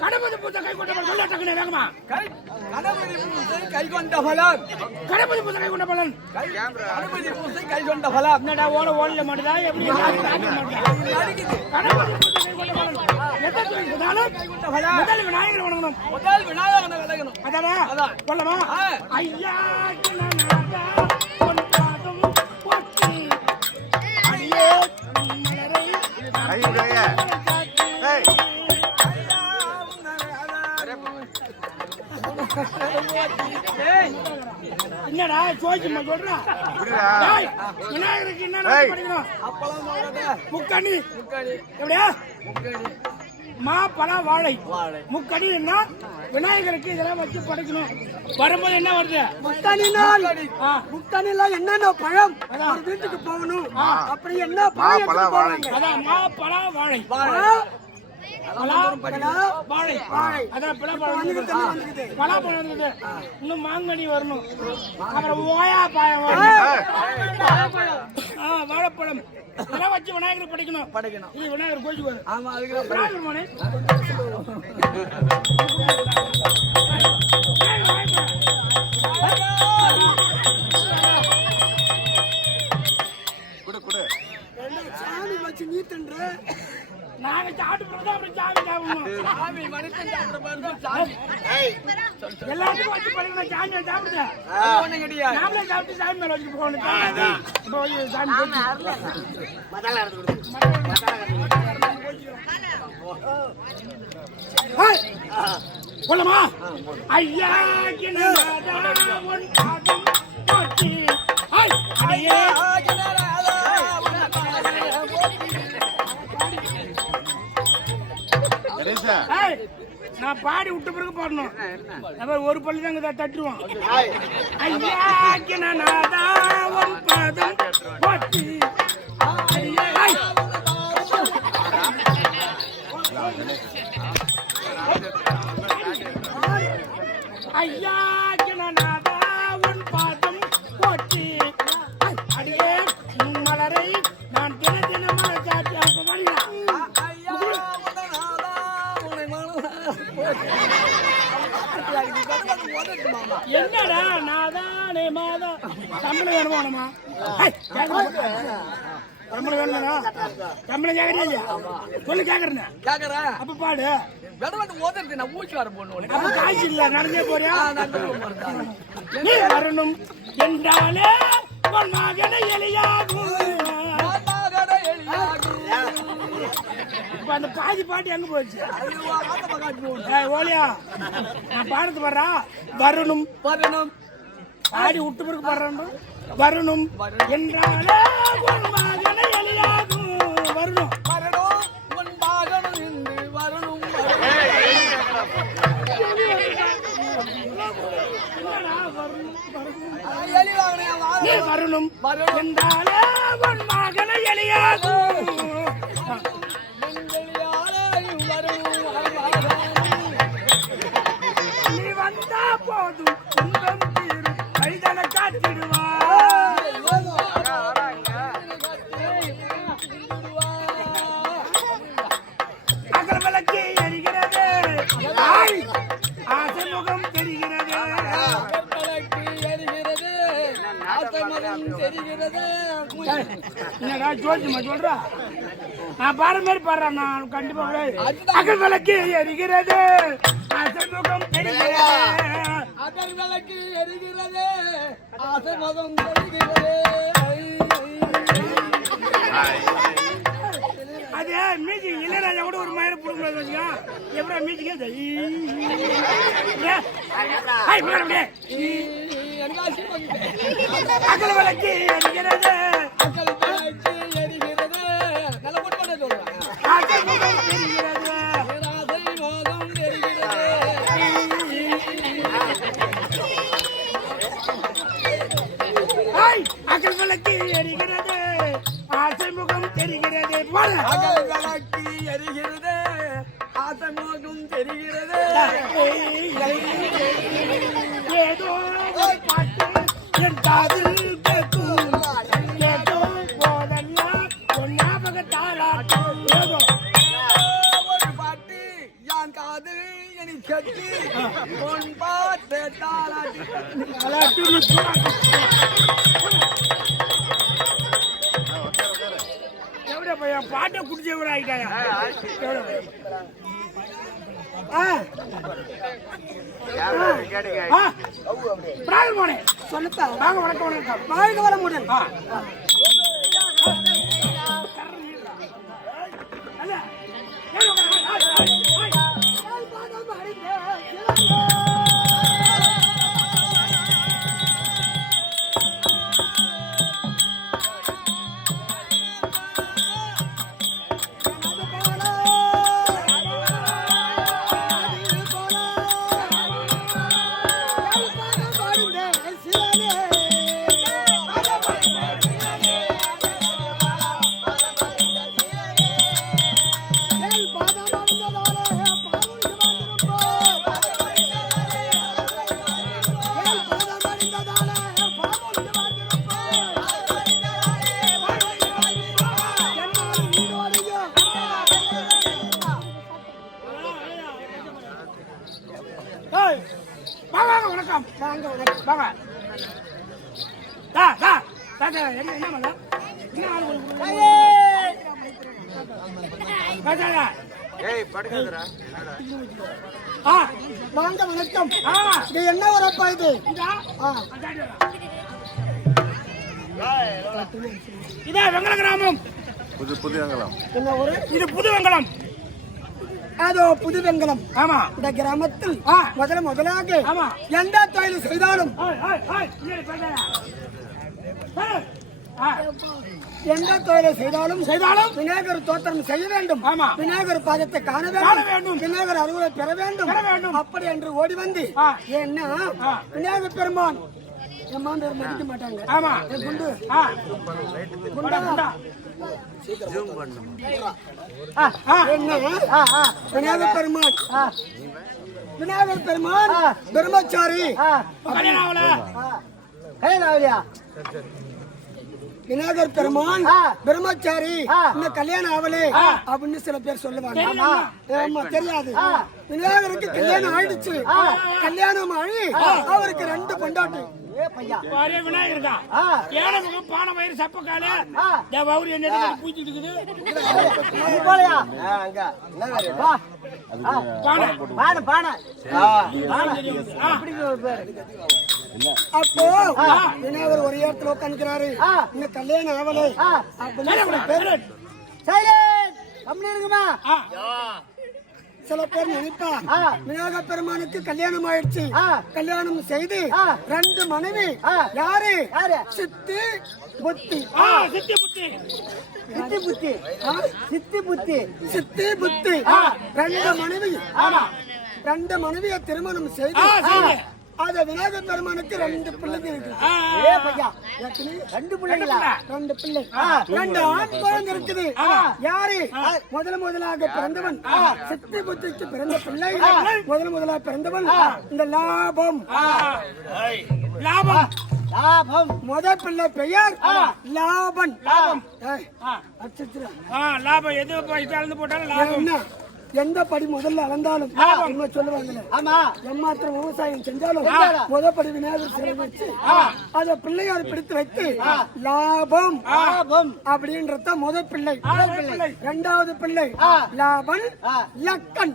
கணபதி பூஜை கை கொண்ட வேகமா கை கொண்ட பலன் கணபதி பூஜை கை கொண்ட பலன் கணபதி பூஜை கை கொண்ட பலன் என்னடா ஓடல மாட்டதா எப்படி கணபதி பூஜை கை கொண்ட பலன் எந்த தொழில் கை கொண்ட பலன் முதல் விநாயகர் வணங்கணும் அதானே சொல்லமா ஐயா என்னடா சோஜிமா சொல்றா விநாயகருக்கு என்ன படிக்கணும் முக்கணி எப்படியா மா பழ வாழை முக்கணி என்ன விநாயகருக்கு இதெல்லாம் வச்சு படைக்கணும் வரும்போது என்ன வருது முக்கணில என்னென்ன பழம் வீட்டுக்கு போகணும் அப்படி என்ன பழம் அதான் மா பழ வாழை பலாப்பழம் வந்தது இன்னும் மாங்கனி வரணும் அப்புறம் ஓயா பாயம் வாழைப்பழம் இதெல்லாம் வச்சு விநாயகர் படிக்கணும் இது விநாயகர் கோயிலுக்கு வரும் விநாயகர் மோனே சாமி வச்சு நீ தின்ற நாங்க சாப்பிட்டு அப்புறம் சாமி எல்லாத்துக்கும் வச்சு பழகணும் சாமியை சாப்பிடுங்க நாமளே சாப்பிட்டு சாமி மேல வச்சுட்டு போகணும் சொல்லமா ஐயா நான் பாடி விட்ட பிறகு பாடணும் ஒரு பள்ளி தாங்க தட்டுருவான் ஐயா உன் பாதம் போற்றி அடியே மலரை நான் தின தினமாக சாப்பிட்டு அப்ப என்னடா நாதானே மாதா தமிழ் வேணுமானமா தமிழ் வேணுமா தமிழ் கேக்குறீங்க சொல்லு கேக்குறேன் அப்ப பாடு அப்ப காய்ச்சி இல்ல நடந்தே போறியா நீ வரணும் என்றாலே மகன எளியாகும் அந்த பாதி பாட்டி எங்க போச்சு ஓலியா நான் பாடத்து வர்றா வரணும் பாடி விட்டு பிறகு பாடுறான் வரணும் என்றாலே எளியாகும் வரணும் வரணும் என்றாலே உன் மகனை எளியாகும் நீ வந்தா போதும் துன்பம் தீரும் கைதனை காத்திடுவா அகல் விளக்கு எரிகிறது ஆசை முகம் தெரிகிறது என்னடா ஜோதிமா சொல்றா நான் பாரு மாதிரி பாடுறேன் நான் கண்டிப்பா அகல் விளக்கு எரிகிறது ஆசை முகம் தெரிகிறது அகல் விளக்கு எரிகிறது ஆசை முகம் தெரிகிறது அதே மியூசிக் இளையராஜா கூட ஒரு மயிரை புடுங்க எப்படா மியூசிக் அகல் விளக்கு எரிகிறது அகல் விளக்கு எரிகிறது நல்ல போட்டு சொல்றேன் விளக்கு எரிகிறது ஆசமோகம் தெரிகிறது ஏதோ ஒரு பாட்டு என் காதில் கேட்கும் ஏதோ போதெல்லாம் உன் ஞாபகத்தாலாட்டும் ஏதோ ஒரு பாட்டு யான் காது எனக்கு கட்டி பொன் பாட்டு தாளாட்டு எவ்வளோ பையன் பாட்டை குடிச்சவர ஆகிட்டாயா போனேன் சொல்லத்தா வாங்க வணக்கம் வணக்கம் வாழ்க வளமுடன் வாங்க வணக்கம் வாங்க வணக்கம் வாங்க என்ன பண்ண என்ன வாங்க வணக்கம் இது என்ன வரப்பா இது இதா வெங்கல கிராமம் புது வெங்கலம் என்ன ஒரு இது புது வெங்கலம் அதோ புது வெங்கலம் ஆமா இந்த கிராமத்தில் முதலாக ஆமா எந்த தொழில் செய்தாலும் எந்த தொழிலை செய்தாலும் விநாயகர் தோத்திரம் செய்ய வேண்டும் ஆமா விநாயகர் பாதத்தை காண வேண்டும் விநாயகர் அருளை பெற வேண்டும் அப்படி என்று ஓடி வந்து என்ன விநாயகர் பெருமான் எம்மான் பேர் மதிக்க மாட்டாங்க ஆமா குண்டு விநாயகர் பெருமான் பிரம்மச்சாரி விநாயகர் பெருமான் பிரம்மச்சாரி இன்னும் கல்யாணம் ஆகலே அப்படின்னு சில பேர் சொல்லுவாங்க ஆமா தெரியாது விநாயகருக்கு கல்யாணம் ஆயிடுச்சு கல்யாணம் ஆகி அவருக்கு 2 பொண்டாட்டி விநாயகர் பானை வயிறு சப்பக்கால பூச்சிட்டு இருக்குது அப்போ விநாயகர் ஒரு இடத்துல உட்காந்துக்கிறாரு இன்னும் கல்யாணம் ஆகலை அப்படின்னு சில பேர் நினைப்பா விநாயகர் பெருமானுக்கு கல்யாணம் ஆயிடுச்சு கல்யாணம் செய்து 2 மனைவி யாரு சித்தி புத்தி சித்தி புத்தி சித்தி புத்தி சித்தி புத்தி 2 மனைவி 2 மனைவியை திருமணம் செய்து அத விநாயகர் பெருமானுக்கு 2 பிள்ளைங்க இருக்கு 2 பிள்ளைங்களா 2 பிள்ளை 2 ஆண் குழந்தை இருக்குது யாரு முதலாக பிறந்தவன் சித்தி புத்திக்கு பிறந்த பிள்ளை முதலாக பிறந்தவன் இந்த லாபம் முதல் பிள்ளை பெயர் லாபன் லாபம் எது போட்டாலும் லாபம் எந்த படி முதல்ல அளந்தாலும் சொல்லுவாங்க எம்மாத்திரம் விவசாயம் செஞ்சாலும் முதல் படி விநாயகர் சிலை வச்சு அத பிள்ளையார் பிடித்து வைத்து லாபம் அப்படின்றத முதல் பிள்ளை 2வது பிள்ளை லாபன் லக்கன்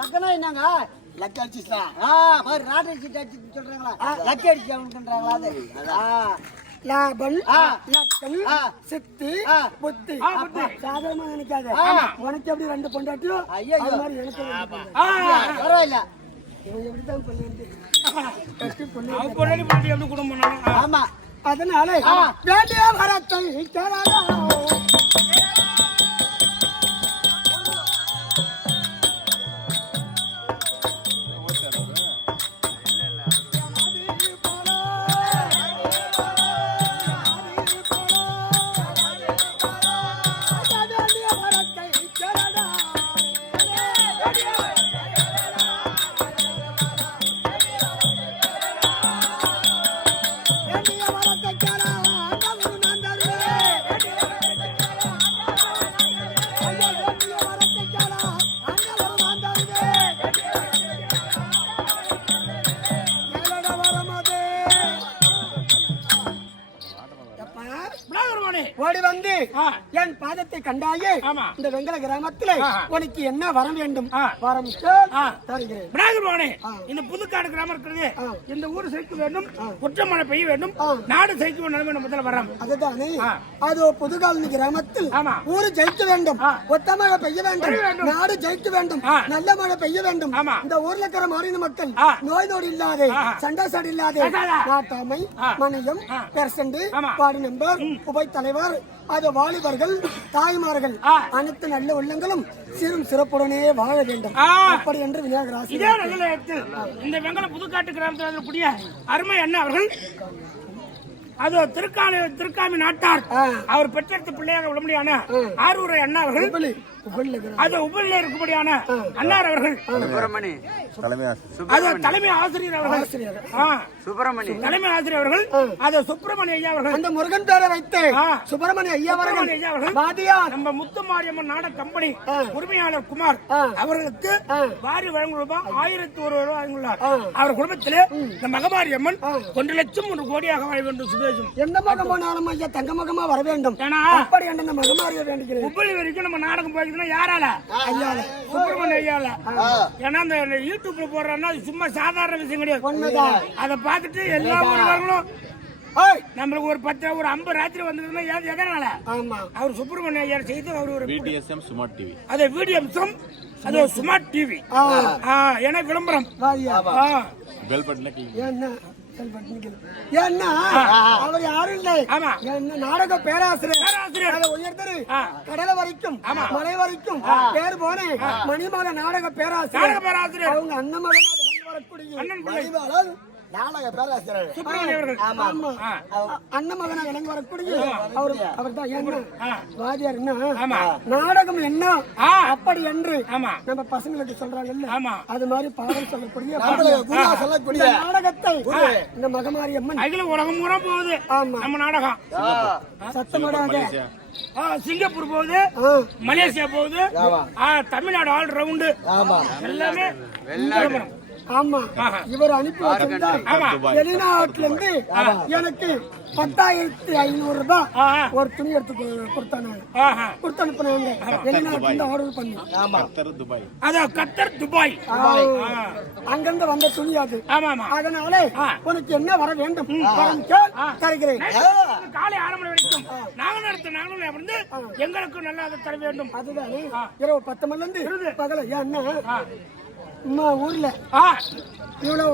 லக்கனா என்னங்க லக்க அடிச்சுங்களா ராட் அடிச்சு சொல்றாங்களா லக்க அடிச்சு லாபன் லக்கன் சித்தி புத்தி சாதாரணமா நினைக்காத உனக்கு எப்படி 2 பொண்டாட்டியோ அது மாதிரி எனக்கு பரவாயில்ல எப்படிதான் குடும்பம் ஆமா அதனால வேண்டிய வரத்தை என் பாதத்தை கண்டாயே ஆமா. இந்த வெங்கல கிராமத்திலே உனக்கு என்ன வரம் வேண்டும் வரம் தருகிறேன். விநாயகர் பகவானே, இந்த புதுக்காடு கிராமம் இருக்கிறது, இந்த ஊர் செழிக்க வேண்டும், குற்றமழை பெய்ய வேண்டும், நாடு ஜெயிக்க வேண்டும் முதல்ல வரம். அதுதானே அது புதுகாலனி கிராமத்தில் ஊரு ஜெயிக்க வேண்டும், ஒத்த மழை பெய்ய வேண்டும், நாடு ஜெயிக்க வேண்டும், நல்ல மழை பெய்ய வேண்டும். இந்த ஊர்ல இருக்கிற மாநில மக்கள் நோய் நொடி இல்லாத, சண்டை சாடு இல்லாத, நாட்டாமை, மணியம், பெர்சென்ட், வார்டு மெம்பர், உபை தலைவர், அது வாலிபர்கள், தாய்மார்கள், அனைத்து நல்ல உள்ளங்களும் சீரும் சிறப்புடனே வாழ வேண்டும். அப்படி என்று விநாயகர் ஆசை. இதே நல்ல நேரத்தில் இந்த வெங்கல புதுக்காட்டு கிராமத்தில் இருக்கக்கூடிய அருமை அண்ணா அவர்கள், அது திருக்காமி நாட்டார், அவர் பெற்றெடுத்த பிள்ளையாக உடம்படியான ஆரூரை அண்ணா அவர்கள், அது உபரில இருக்கும்படியான அன்னார் அவர்கள், அது தலைமை ஆசிரியர் அவர்கள், தலைமை ஆசிரியர் அவர்கள், அது சுப்பிரமணிய ஐயா அவர்கள், அந்த முருகன் பேரை வைத்து சுப்பிரமணிய ஐயா அவர்கள், நம்ம முத்துமாரியம்மன் நாடக கம்பெனி உரிமையாளர் குமார் அவர்களுக்கு வாரி வழங்கும் ரூபாய் 1001 ரூபாய் வழங்கியுள்ளார். அவர் குடும்பத்திலே இந்த மகமாரியம்மன் 1 லட்சம் 1 கோடியாக வாழ வேண்டும். சுபேஷம் எந்த மகமானாலும் ஐயா தங்க மகமா வர வேண்டும். ஏன்னா அப்படி அந்த மகமாரிய வேண்டுகிறேன். உப்பளி வரைக்கும் நம்ம நாடகம் போய் யாரால? ஐயால, சுப்பிரமணிய ஐயால. ஏன்னா இந்த யூடியூப்ல போடுறோம்னா சும்மா சாதாரண விஷயம் கிடையாது. அதை பார்த்துட்டு எல்லா ஊர்களும் நம்மளுக்கு ஒரு 10 ஒரு 50 ராத்திரி வந்ததுன்னா எதனால? அவர் சுப்பிரமணிய ஐயா செய்து அவர் ஒரு VDSM ஸ்மார்ட் டிவி, அது VDSM, அது ஸ்மார்ட் டிவி. ஏன்னா விளம்பரம் பெல் பட்டனை கிளிக் ஏன்னா அவர் யாரும் இல்லை, நாடக பேராசிரியர் உயர்ந்தது கடலை வரைக்கும் மலை வரைக்கும் பேர் போன மணிமால நாடக பேராசிரியர். அவங்க அண்ணமகனா வரக்கூடிய நாடக பேராசிரியர் அண்ணமகனா விளங்கி வரக்கூடிய அவர் தான். என்ன வாதியார் என்ன நாடகம் என்ன அப்படி என்று நம்ம பசங்களுக்கு சொல்றாங்கல்ல, அது மாதிரி பாடல் சொல்லக்கூடிய நாடகத்தை இந்த மகமாரியம்மன் அதுல உலகம் பூரா போகுது. நம்ம நாடகம் சத்தமடாக சிங்கப்பூர் போகுது, மலேசியா போகுது, தமிழ்நாடு ஆல் ரவுண்டு எல்லாமே. ஆமா, இவர் அனுப்பி வச்சிருந்தா வெளிநாட்டுல இருந்து எனக்கு 10,500 ரூபாய் ஒரு துணி எடுத்து கொடுத்து அனுப்புனாங்க. வெளிநாட்டுல இருந்து ஆர்டர் பண்ணி கத்தர் துபாய் அங்கிருந்து வந்த துணி அது. அதனால உனக்கு என்ன வர வேண்டும் தருகிறேன். காலை 6 மணி வரைக்கும் நாங்கள் நடத்த எங்களுக்கு நல்லா தர வேண்டும். அதுதானே இரவு 10 மணில இருந்து பகல. ஏன்னா ஊர்ல இவ்வளவு